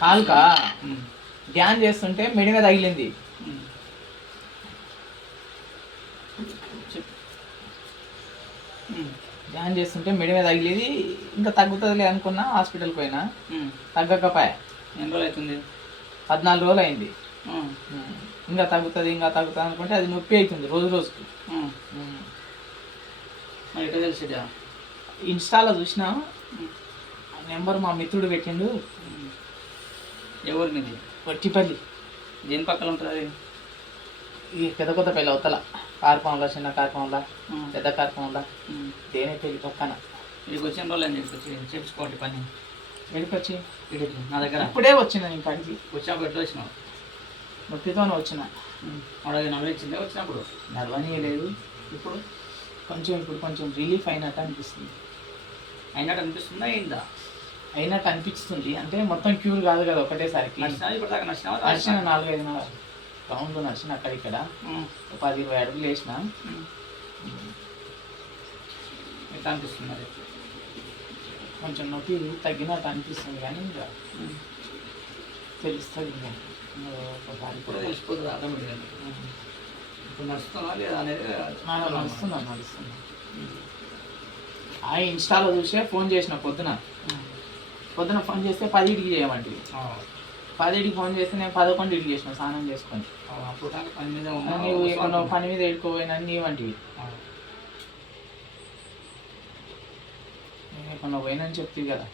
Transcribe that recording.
కాలుకా ధ్యానం చేస్తుంటే మెడి మీద తగిలింది. ధ్యానం చేస్తుంటే మెడి మీద తగిలింది. ఇంకా తగ్గుతుందిలే అనుకున్నా, హాస్పిటల్కి పోయినా తగ్గకపోయా. ఎన్ని రోజులు అవుతుంది? 14 రోజులు అయింది. ఇంకా తగ్గుతుంది అనుకుంటే అది నొప్పి అవుతుంది రోజు రోజుకి. ఇన్స్టాలో చూసినా నెంబర్ మా మిత్రుడు పెట్టిండు. ఎవరు మీది? వట్టిపల్లి. దేని పక్కన ఉంటుంది? ఈ పెద్ద అవతల కార్పంలో, చిన్న కార్పంలో, పెద్ద కార్పంలో, దేనేపల్లి పక్కన. ఇక్కడికి వచ్చిన రోజులు అని చెప్పి చేయించుకోండి పని. వెళ్ళిపోచ్చి ఇక్కడికి నా దగ్గర ఇప్పుడే వచ్చిన. ఇంకా అడిగి వచ్చినప్పుడు ఎట్లా వచ్చినావు? నొప్పితోనే వచ్చిన. వాడు నవ్వించిందే వచ్చినప్పుడు? నడవనీయలేదు. ఇప్పుడు కొంచెం రిలీఫ్ అయినట్టు అనిపిస్తుంది. అయినట్టు అనిపిస్తుందా? అయిందా? అయినట్టు అనిపిస్తుంది. అంటే మొత్తం క్యూర్ కాదు కదా ఒకటేసరికి. ఇప్పుడు దాకా నడిచిన 4-5 రౌండ్లు నడిచిన అక్కడిక్కడ 10-20 అడుగులు వేసిన. ఎట్లా అనిపిస్తుంది? అది కొంచెం నొప్పి తగ్గినట్టు అనిపిస్తుంది, కానీ ఇంకా తెలుస్తుంది. ఇంకా ఇప్పుడు తెలిసిపోతుంది ఆటోమేటిక్గా. ఇప్పుడు నడుస్తున్నా లేదా అనేది? నడుస్తున్నా. ఆ ఇన్స్టాలో చూసే ఫోన్ చేసిన పొద్దున ఫోన్ చేస్తే 10కి చేయమంటే 10కి ఫోన్ చేస్తే నేను 11కి చేసిన స్నానం చేసుకొని. నువ్వు ఎక్కడో పని మీద ఎడుకోపోయినా నీవంటివి. నేను ఎక్కడో పోయినని చెప్తుంది కదా.